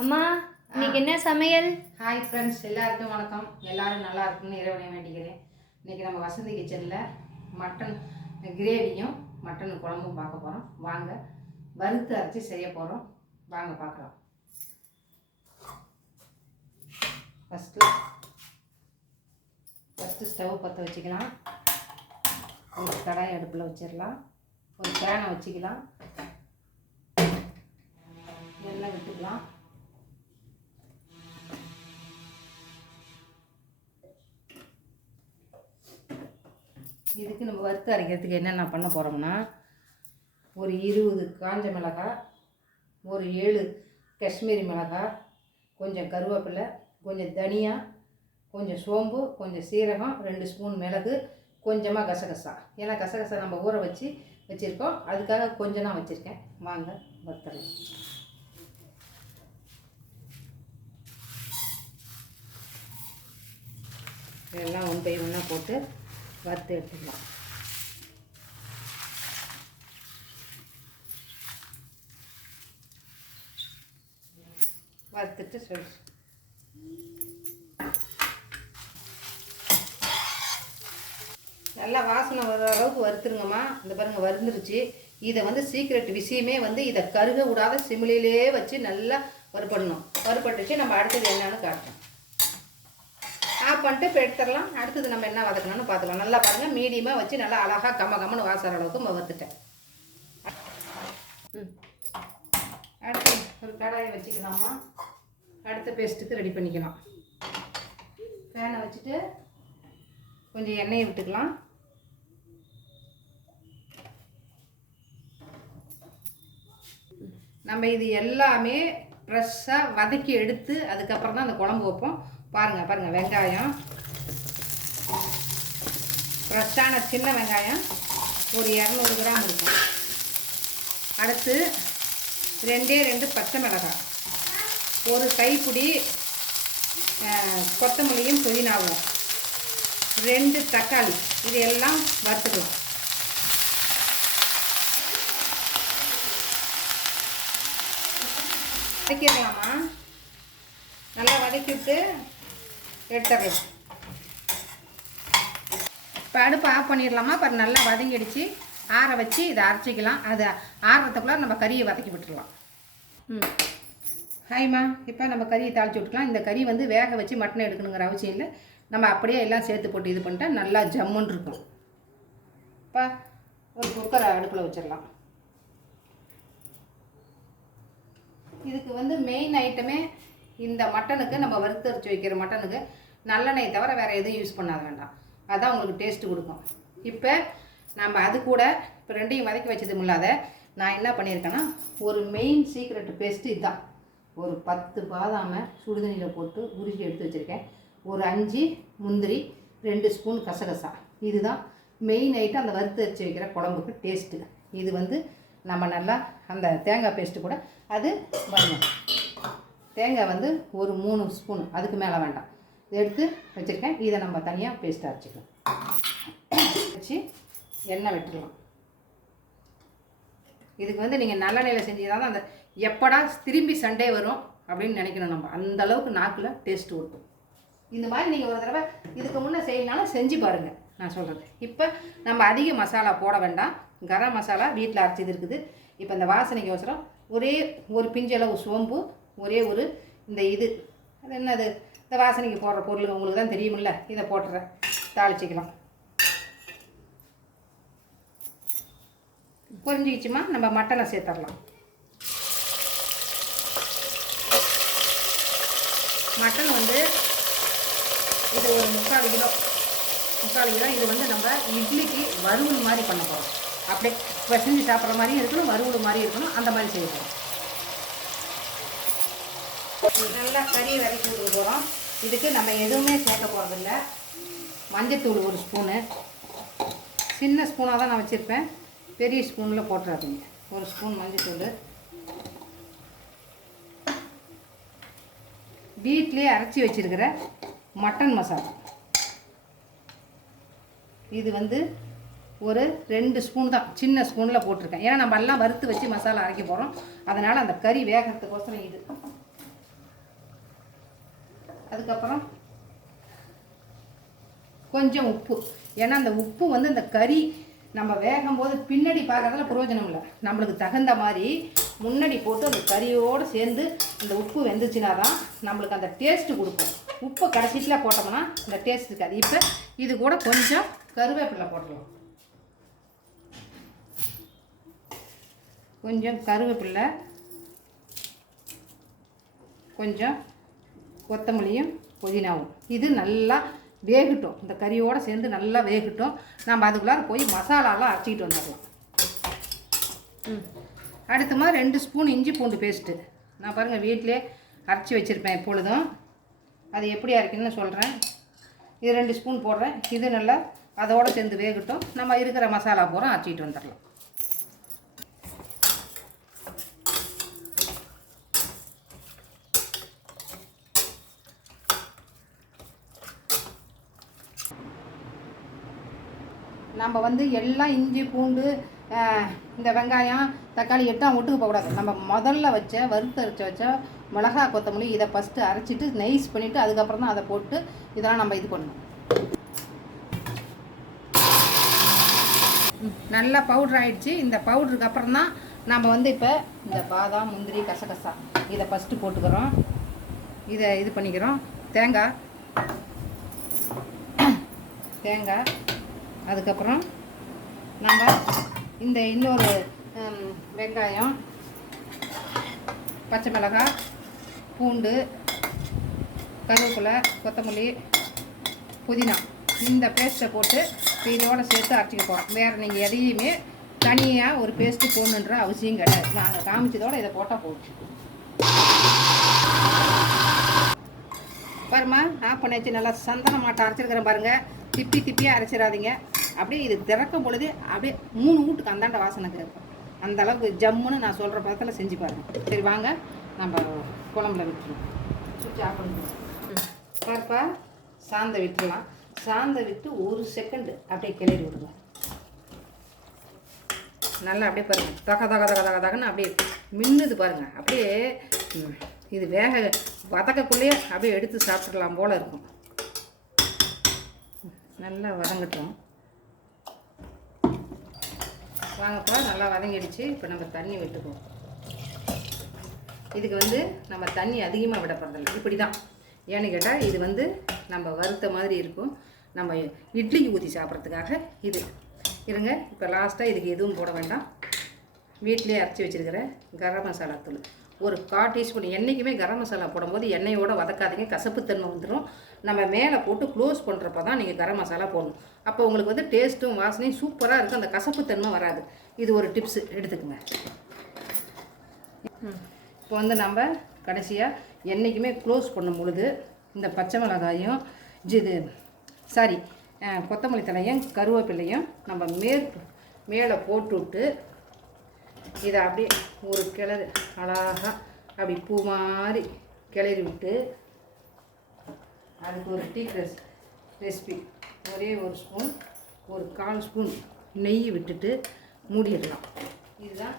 அம்மா இன்னைக்கு என்ன சமையல்? ஹாய் ஃப்ரெண்ட்ஸ், எல்லாருக்கும் வணக்கம். எல்லாரும் நல்லா இருக்குன்னு இறைவனை வேண்டிக்கிறேன். இன்றைக்கி நம்ம வசந்தி கிச்சனில் மட்டன் கிரேவியும் மட்டன் குழம்பும் பார்க்க போகிறோம். வாங்க, வறுத்து அரைச்சி செய்ய போகிறோம். வாங்க பார்க்கலாம். ஃபஸ்ட்டு ஸ்டவ் பற்ற வச்சுக்கலாம். ஒரு கடாய் அடுப்பில் வச்சிடலாம். ஒரு பேனை வச்சுக்கலாம். எண்ணெய் விட்டுக்கலாம். இதுக்கு நம்ம வறுத்து அரைக்கிறதுக்கு என்னென்ன பண்ண போகிறோம்னா, ஒரு 20 காஞ்ச மிளகாய், ஒரு 7 காஷ்மீரி மிளகாய், கொஞ்சம் கருவேப்பிலை, கொஞ்சம் தனியா, கொஞ்சம் சோம்பு, கொஞ்சம் சீரகம், 2 ஸ்பூன் மிளகு, கொஞ்சமாக கசகசா. ஏன்னா கசகசா நம்ம ஊற வச்சுருக்கோம், அதுக்காக கொஞ்சம் தான் வச்சுருக்கேன். வாங்க வறுத்துடலாம். இதெல்லாம் ஒன் பை ஒன்றா போட்டு வறுத்து எடுத்துக்கலாம். வறுத்துட்டு சொல்லு. நல்லா வாசனை வர அளவுக்கு வறுத்துருங்கம்மா. இந்த பாருங்கள் வறுந்துருச்சு. இதை வந்து சீக்ரெட் விஷயமே வந்து இதை கருக விடாத சிமிலிலே வச்சு நல்லா வறுப்படணும். வறுப்பட்டுச்சு நம்ம அடுத்தது என்னன்னு காட்டுறோம். ஆஃப் பண்ணிட்டு இப்போ எடுத்துடலாம். அடுத்தது நம்ம என்ன வதக்கணும்னு பார்த்துக்கலாம். நல்லா பாருங்கள், மீடியமாக வச்சு நல்லா அழகாக கம்ம வாசற அளவுக்கு வறுத்துட்டேன். அடுத்து ஒரு கடாயை வச்சுக்கலாமா. அடுத்த பேஸ்ட்டுக்கு ரெடி பண்ணிக்கலாம். பேனை வச்சுட்டு கொஞ்சம் எண்ணெயை விட்டுக்கலாம். நம்ம இது எல்லாமே ஃப்ரெஷ்ஷாக வதக்கி எடுத்து அதுக்கப்புறம் தான் அந்த குழம்பு வைப்போம். பாருங்கள் வெங்காயம், ஃப்ரெஷ்ஷான சின்ன வெங்காயம் ஒரு 200 கிராம் இருக்கும். அடுத்து 2 பச்சை மிளகாய், ஒரு கைப்பிடி கொத்தமல்லியும் புதினாவும், 2 தக்காளி. இது எல்லாம் வறுத்துக்கலாம். வதக்கிடலாமா. நல்லா வதக்கிவிட்டு எடுத்துடலாம். இப்போ அடுப்பு ஆஃப் பண்ணிடலாமா. இப்போ நல்லா வதங்கிடுச்சு. ஆற வச்சு இதை அரைச்சிக்கலாம். அது ஆறுறதுக்குள்ளே நம்ம கறியை வதக்கி விட்டுடலாம். ஹாய்மா, இப்போ நம்ம கறியை தாளித்து விட்டுக்கலாம். இந்த கறி வந்து வேக வச்சு மட்டன் எடுக்கணுங்கிற அவசியம் இல்லை. நம்ம அப்படியே எல்லாம் சேர்த்து போட்டு இது பண்ணிட்டா நல்லா ஜம்முன்னு இருக்கும். இப்போ ஒரு குக்கரை அடுப்பில் வச்சிடலாம். இதுக்கு வந்து மெயின் ஐட்டமே இந்த மட்டனுக்கு, நம்ம வறுத்தரைச்சி வைக்கிற மட்டனுக்கு நல்லெண்ணெய் தவிர வேறு எதுவும் யூஸ் பண்ணாத வேண்டாம். அதுதான் உங்களுக்கு டேஸ்ட்டு கொடுக்கும். இப்போ நம்ம அது கூட இப்போ ரெண்டையும் வதக்கி வச்சது இல்லாத நான் என்ன பண்ணியிருக்கேன்னா, ஒரு மெயின் சீக்ரெட் பேஸ்ட்டு இதுதான். ஒரு 10 பாதாமை சுடுதண்ணியில் போட்டு உருகி எடுத்து வச்சுருக்கேன். ஒரு 5 முந்திரி, 2 ஸ்பூன் கசகசா. இதுதான் மெயின் ஐட்டம் அந்த வறுத்தரைச்சி வைக்கிற குழம்புக்கு டேஸ்ட்டு. இது வந்து நம்ம நல்லா அந்த தேங்காய் பேஸ்ட்டு கூட அது வரணும். தேங்காய் வந்து ஒரு 3 ஸ்பூன், அதுக்கு மேலே வேண்டாம். எடுத்து வச்சுருக்கேன். இதை நம்ம தனியாக பேஸ்ட்டாக அரைச்சிக்கலாம். வச்சு எண்ணெய் விட்டுடலாம். இதுக்கு வந்து நீங்கள் நல்லெண்ணெயில் செஞ்சதால் அந்த எப்படா திரும்பி சண்டே வரும் அப்படின்னு நினைக்கணும். நம்ம அந்தளவுக்கு நாக்கில் டேஸ்ட்டு கொடுக்கும். இந்த மாதிரி நீங்கள் ஒரு தடவை இதுக்கு முன்னே செய்யணும்னாலும் செஞ்சு பாருங்கள் நான் சொல்கிறது. இப்போ நம்ம அதிக மசாலா போட வேண்டாம். கரம் மசாலா வீட்டில் அரைச்சது இருக்குது. இப்போ இந்த வாசனைக்கு அவசரம் ஒரே ஒரு பிஞ்சளவு சோம்பு, ஒரே ஒரு இந்த இது அது என்னது, இந்த வாசனைக்கு போடுற பொருள் உங்களுக்கு தான் தெரியுமில்ல, இதை போட்டுறேன். தாளிச்சிக்கலாம். பொரிஞ்சிக்கிச்சுமா, நம்ம மட்டனை சேர்த்துடலாம். மட்டன் வந்து இது ஒரு 3/4 கிலோ. இது வந்து நம்ம இட்லிக்கு வறுவல் மாதிரி பண்ண போகிறோம். அப்படியே பிசைஞ்சு சாப்பிட்ற மாதிரியும் இருக்கணும், வறுவல் மாதிரி இருக்கணும், அந்த மாதிரி செய்ய போகிறோம். நல்லா கறியை வதக்கி விட்டு போகிறோம். இதுக்கு நம்ம எதுவுமே சேர்க்க போகிறதில்ல. மஞ்சத்தூள் 1 ஸ்பூனு, சின்ன ஸ்பூனாக தான் நான் வச்சுருப்பேன், பெரிய ஸ்பூனில் போட்டுறாதீங்க. 1 ஸ்பூன் மஞ்சத்தூள். வீட்டிலே அரைச்சி வச்சுருக்கிற மட்டன் மசாலா, இது வந்து ஒரு 2 ஸ்பூன் தான், சின்ன ஸ்பூனில் போட்டிருக்கேன். ஏன்னா நம்ம எல்லாம் வறுத்து வச்சு மசாலா அரைக்க போகிறோம். அதனால் அந்த கறி வேகிறதுக்கோசரம் இது அதுக்கப்புறம் கொஞ்சம் உப்பு. ஏன்னா அந்த உப்பு வந்து இந்த கறி நம்ம வேகும் போது பின்னாடி பார்க்கறதுல பிரயோஜனம் இல்லை. நம்மளுக்கு தகுந்த மாதிரி முன்னாடி போட்டு அந்த கறியோடு சேர்ந்து அந்த உப்பு வெந்துச்சுன்னா தான் நம்மளுக்கு அந்த டேஸ்ட்டு கொடுக்கும். உப்பை கடைசியில் போட்டோம்னா அந்த டேஸ்ட் இருக்காது. இப்போ இது கூட கொஞ்சம் கருவேப்பிலை போட்டுடலாம். கொஞ்சம் கருவேப்பிலை, கொஞ்சம் கொத்தமல்லியும் புதினாவும். இது நல்லா வேகட்டும், இந்த கறியோடு சேர்ந்து நல்லா வேகட்டும். நம்ம அதுக்குள்ளார போய் மசாலாலாம் அரைச்சிக்கிட்டு வந்துடலாம். அடுத்த மாதிரி 2 ஸ்பூன் இஞ்சி பூண்டு பேஸ்ட்டு. நான் பாருங்கள் வீட்டிலே அரைச்சி வச்சுருப்பேன் எப்பொழுதும். அது எப்படி அரைக்கணும்னு சொல்கிறேன். இது 2 ஸ்பூன் போடுறேன். இது நல்லா அதோடு சேர்ந்து வேகட்டும். நம்ம இருக்கிற மசாலா பூரா அரைச்சிக்கிட்டு வந்துடலாம். நம்ம வந்து எல்லாம் இஞ்சி பூண்டு இந்த வெங்காயம் தக்காளி எட்டாம் ஒட்டுக்கு போகக்கூடாது. நம்ம முதல்ல வறுத்தரைச்சி வச்ச மிளகா கொத்தமல்லி இதை ஃபஸ்ட்டு அரைச்சிட்டு நைஸ் பண்ணிவிட்டு அதுக்கப்புறம் தான் அதை போட்டு இதெல்லாம் நம்ம இது பண்ணணும். நல்லா பவுட்ரு ஆகிடுச்சு. இந்த பவுட்ருக்கு அப்புறம் தான் நம்ம வந்து இப்போ இந்த பாதாம் முந்திரி கசகசா இதை ஃபஸ்ட்டு போட்டுக்கிறோம். இதை இது பண்ணிக்கிறோம். தேங்காய் அதுக்கப்புறம் நம்ம இந்த இன்னொரு வெங்காயம், பச்சை மிளகாய், பூண்டு, கருவேப்பிலை, கொத்தமல்லி, புதினா இந்த பேஸ்ட்டை போட்டு இதோடு சேர்த்து அரைச்சிக்க போகிறோம். வேறு நீங்கள் எதையுமே தனியாக ஒரு பேஸ்ட்டு போடணுன்ற அவசியம் கிடையாது. நாங்கள் காமிச்சதோடு இதை போட்டால் போதும். பாருமா ஆஃப் பண்ணியாச்சு. நல்லா சந்தன மாட்டை அரைச்சிருக்கிறேன் பாருங்கள். திப்பியாக அரைச்சிடாதீங்க. அப்படியே இது திறக்கும் பொழுது அப்படியே 3 வீட்டுக்கு அந்தாண்ட வாசனை இருக்கும். அந்த அளவுக்கு ஜம்முன்னு நான் சொல்கிற பதத்தில் செஞ்சு பாருங்கள். சரி வாங்க நம்ம குழம்புல விட்டுருவோம். சுவிட்ச் ஆஃப் பண்ணிடுவோம். பாருப்பா சாந்த விட்டுடலாம். சாந்த விட்டு 1 செகண்டு அப்படியே கிளறி விடுங்க. நல்லா அப்படியே பாருங்கள் தகன்னு அப்படியே மின்னுது பாருங்கள். அப்படியே இது வதக்கக்குள்ளேயே அப்படியே எடுத்து சாப்பிட்றலாம் போல் இருக்கும். நல்லா வதங்கட்டும். வாங்கப்பா நல்லா வதங்கிடுச்சு. இப்போ நம்ம தண்ணி விட்டுக்குவோம். இதுக்கு வந்து நம்ம தண்ணி அதிகமாக விட போகிறதில்ல. இப்படி தான். ஏன்னு கேட்டால் இது வந்து நம்ம வறுத்த மாதிரி இருக்கும். நம்ம இட்லிக்கு ஊற்றி சாப்பிட்றதுக்காக இது இருங்க. இப்போ லாஸ்ட்டாக இதுக்கு எதுவும் போட வேண்டாம். வீட்டிலே அரைச்சி வச்சுருக்கிற கரம் மசாலா தூள் ஒரு 1/4 டீஸ்பூன். என்றைக்குமே கரம் மசாலா போடும்போது எண்ணெயோடு வதக்காதீங்க, கசப்புத்தன்மை வந்துடும். நம்ம மேலே போட்டு க்ளோஸ் பண்ணுறப்ப தான் நீங்கள் கரம் மசாலா போடணும். அப்போ உங்களுக்கு வந்து டேஸ்ட்டும் வாசனையும் சூப்பராக இருக்கும். அந்த கசப்புத்தன்மை வராது. இது ஒரு டிப்ஸு எடுத்துக்கோங்க. இப்போ வந்து நம்ம கடைசியாக என்றைக்குமே க்ளோஸ் பண்ணும் பொழுது இந்த பச்சை மிளகாயும் கொத்தமல்லி தலையும் கருவேப்பிலையும் நம்ம மேலே போட்டுவிட்டு இதை அப்படியே ஒரு கிளறு அழகாக அப்படி பூ மாதிரி கிளறி விட்டு அதுக்கு ஒரு டீ ரெசிபி ஒரே 1 ஸ்பூன் ஒரு 1/4 ஸ்பூன் நெய் விட்டுட்டு மூடிடலாம். இதுதான்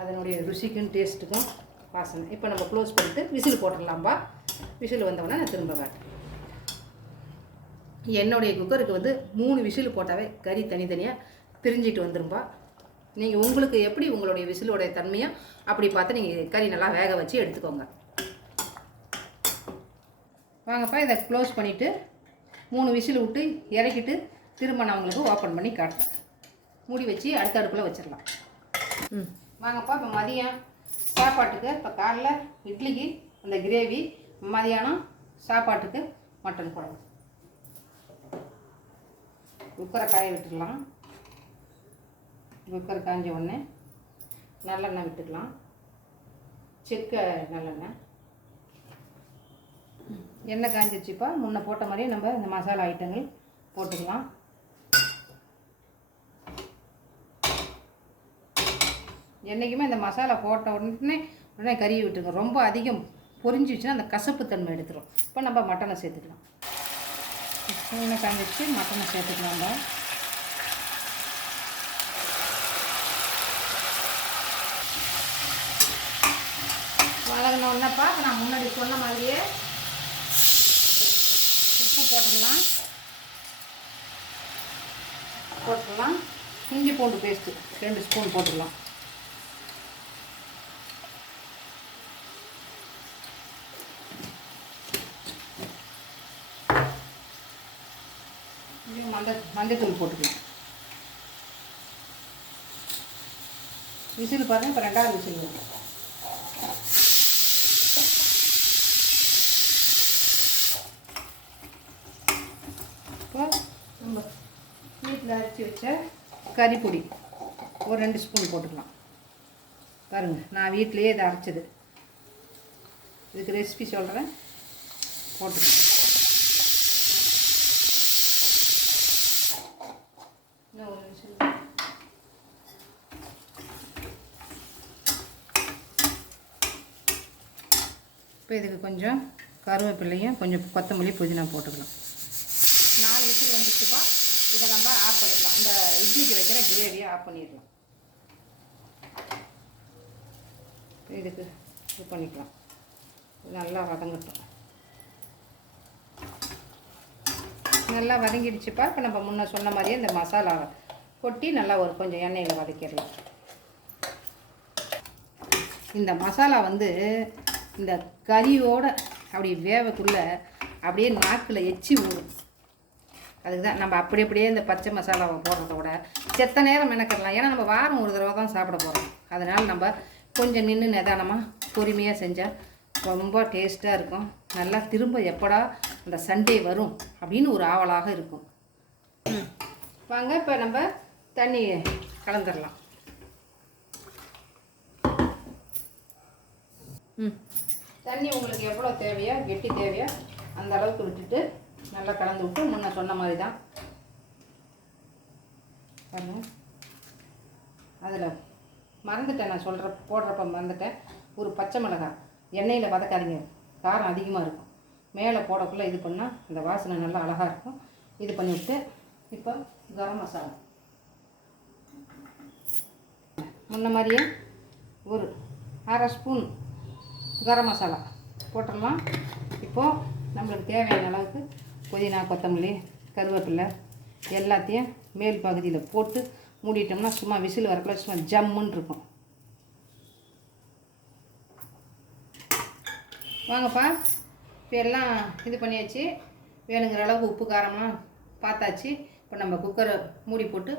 அதனுடைய ருசிக்கும் டேஸ்ட்டுக்கும் வாசனை. இப்போ நம்ம க்ளோஸ் பண்ணிட்டு விசில் போட்டுடலாம்பா. விசில் வந்தோடனே நான் திரும்ப காட்டுறேன். என்னுடைய குக்கருக்கு வந்து 3 விசில் போட்டாவே கறி தனித்தனியாக பிரிஞ்சிட்டு வந்துரும்பா. நீங்கள் உங்களுக்கு எப்படி உங்களுடைய விசிலோடைய தன்மையாக அப்படி பார்த்து நீங்கள் கறி நல்லா வேக வச்சு எடுத்துக்கோங்க. வாங்கப்பா இதை க்ளோஸ் பண்ணிவிட்டு 3 விசில் விட்டு இறக்கிட்டு திரும்ப நான் உங்களுக்கு ஓப்பன் பண்ணி காட்டுறேன். மூடி வச்சு அடுத்த அடுப்பில் வச்சிடலாம். வாங்கப்பா இப்போ மதியம் சாப்பாட்டுக்கு இப்போ காலைல இட்லிக்கு அந்த கிரேவி, மதியானம் சாப்பாட்டுக்கு மட்டன் குழம்பு. குக்கரை காய விட்டுடலாம். குக்கர் காஞ்ச உடனே நல்லெண்ணெய் விட்டுக்கலாம். செக்க நல்லெண்ணெய். எண்ணெய் காஞ்சிடுச்சுப்பா. முன்ன போட்ட மாதிரியே நம்ம இந்த மசாலா ஐட்டங்கள் போட்டுக்கலாம். என்றைக்குமே இந்த மசாலா போட்ட உடனே கறியை விட்டுருங்க. ரொம்ப அதிகம் பொரிஞ்சிச்சுன்னா அந்த கசப்புத்தன்மை எடுத்துரும். இப்போ நம்ம மட்டனை சேர்த்துக்கலாம். எண்ணெய் காஞ்சிடுச்சு, மட்டனை சேர்த்துக்கலாங்க. வதங்கினோடனேப்பா நான் முன்னாடி சொன்ன மாதிரியே உப்பு போட்டுடலாம். இஞ்சி பூண்டு பேஸ்ட்டு 2 ஸ்பூன் போட்டுடலாம். மஞ்சத்தூள் போட்டுக்கலாம். விசில் பாருங்கள், இப்போ 2வது விசில் வரும். இப்போ நம்ம வீட்டில் அரைச்சி வச்ச கறிப்பொடி ஒரு 2 ஸ்பூன் போட்டுக்கலாம். பாருங்கள், நான் வீட்டிலையே இதை அரைச்சது. இதுக்கு ரெசிபி சொல்கிறேன், போட்டுக்கலாம். இன்னும் ஒரு நிமிஷம். இப்போ இதுக்கு கொஞ்சம் கருவேப்பிலையும் கொஞ்சம் கொத்தமல்லி புதினா போட்டுக்கலாம். 4 விசில் வந்துச்சுப்பா. இதை நம்ம ஆஃப் பண்ணிடலாம். இந்த இட்லிக்கு வைக்கிற கிரேவியை ஆஃப் பண்ணிடலாம். இதுக்கு இது பண்ணிக்கலாம். நல்லா வதங்கட்டும். நல்லா வதங்கிடுச்சுப்பா. இப்போ நம்ம முன்ன சொன்ன மாதிரியே இந்த மசாலாவை கொட்டி நல்லா ஒரு கொஞ்சம் எண்ணெயில் வதக்கிடலாம். இந்த மசாலா வந்து இந்த கறியோடு அப்படி வேவக்குள்ளே அப்படியே நாக்கில் எச்சி ஊறும். அதுக்கு தான் நம்ம அப்படியே இந்த பச்சை மசாலாவை போடுறத விட செத்த நேரம் மெனக்கிடலாம். ஏன்னா நம்ம வாரம் ஒரு தடவை தான் சாப்பிட போகிறோம். அதனால் நம்ம கொஞ்சம் நின்று நிதானமாக பொறுமையாக செஞ்சால் ரொம்ப டேஸ்ட்டாக இருக்கும். நல்லா திரும்ப எப்படா அந்த சண்டே வரும் அப்படின்னு ஒரு ஆவலாக இருக்கும். வாங்க இப்போ நம்ம தண்ணி கலந்துடலாம். தண்ணி உங்களுக்கு எவ்வளோ தேவையோ, கெட்டி தேவையோ அந்த அளவுக்கு விட்டுட்டு நல்லா கலந்து விட்டு முன்ன சொன்ன மாதிரி தான் பாருங்கள். அதில் மறந்துட்டேன், நான் போடுறப்ப மறந்துட்டேன். ஒரு பச்சை மிளகாய் எண்ணெயில் வதக்காதீங்க, காரம் அதிகமாக இருக்கும். மேலே போடக்குள்ளே இது பண்ணால் அந்த வாசனை நல்லா அழகாக இருக்கும். இது பண்ணிவிட்டு இப்போ கரம் மசாலா முன்ன மாதிரியே ஒரு 1/2 ஸ்பூன் கரம் மசாலா போட்டுடலாம். இப்போது நம்மளுக்கு தேவையான அளவுக்கு புதினா, கொத்தமல்லி, கருவேப்பிலை எல்லாத்தையும் மேல் பகுதியில் போட்டு மூடிட்டோம்னா சும்மா விசில் வரக்குள்ள சும்மா ஜம்முன்னு இருக்கும். வாங்கப்பா, இப்போ எல்லாம் இது பண்ணியாச்சு. வேணுங்கிற அளவுக்கு உப்பு காரம்லாம் பார்த்தாச்சு. இப்போ நம்ம குக்கரை மூடி போட்டு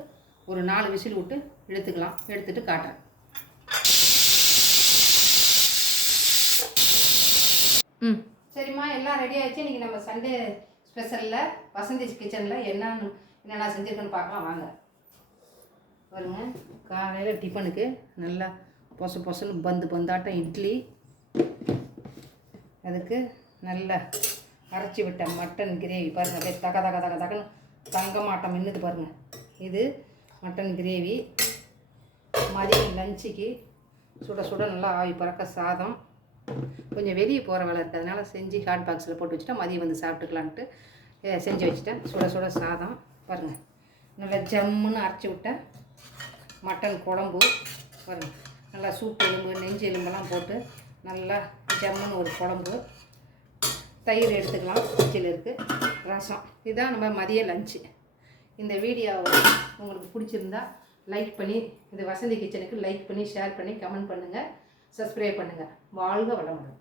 ஒரு 4 விசில் விட்டு எடுத்துக்கலாம். எடுத்துகிட்டு காட்டுறேன். சரிம்மா, எல்லாம் ரெடி ஆகிடுச்சு. இன்றைக்கி நம்ம சண்டே ஸ்பெஷலில் வசந்தி கிச்சனில் என்னென்ன செஞ்சுருக்குன்னு பார்க்கலாம் வாங்க. பாருங்க, காலையில் டிஃபனுக்கு நல்லா பொசுன்னு பந்தாட்டம் இட்லி, அதுக்கு நல்லா அரைச்சி விட்ட மட்டன் கிரேவி பாருங்கள். அப்படியே தகன்னு தங்கமாட்டம் மின்னுது பாருங்கள். இது மட்டன் கிரேவி. மதியம் லஞ்சுக்கு சுட நல்லா ஆவி பறக்க சாதம். கொஞ்சம் வெளியே போகிற வேலை இருக்குது, அதனால் செஞ்சு ஹாட் பாக்ஸில் போட்டு வச்சுட்டா மதியம் வந்து சாப்பிட்டுக்கலான்ட்டு செஞ்சு வச்சுட்டேன். சுட சாதம் பாருங்கள். நல்லா ஜம்முன்னு அரைச்சி விட்டேன் மட்டன் குழம்பு பாருங்கள். நல்லா சூப்பு எலும்பு, நெஞ்சு எலும்பெல்லாம் போட்டு நல்லா ஜம்முன்னு ஒரு குழம்பு. தயிர் எடுத்துக்கலாம், ஃப்ரிட்ஜில் இருக்குது. ரசம். இதுதான் நம்ம மதிய லஞ்சு. இந்த வீடியோ உங்களுக்கு பிடிச்சிருந்தா லைக் பண்ணி, இது வசந்தி கிச்சனுக்கு லைக் பண்ணி, ஷேர் பண்ணி, கமெண்ட் பண்ணுங்கள், சப்ஸ்கிரைப் பண்ணுங்கள். வாழ்க வளமுடன்.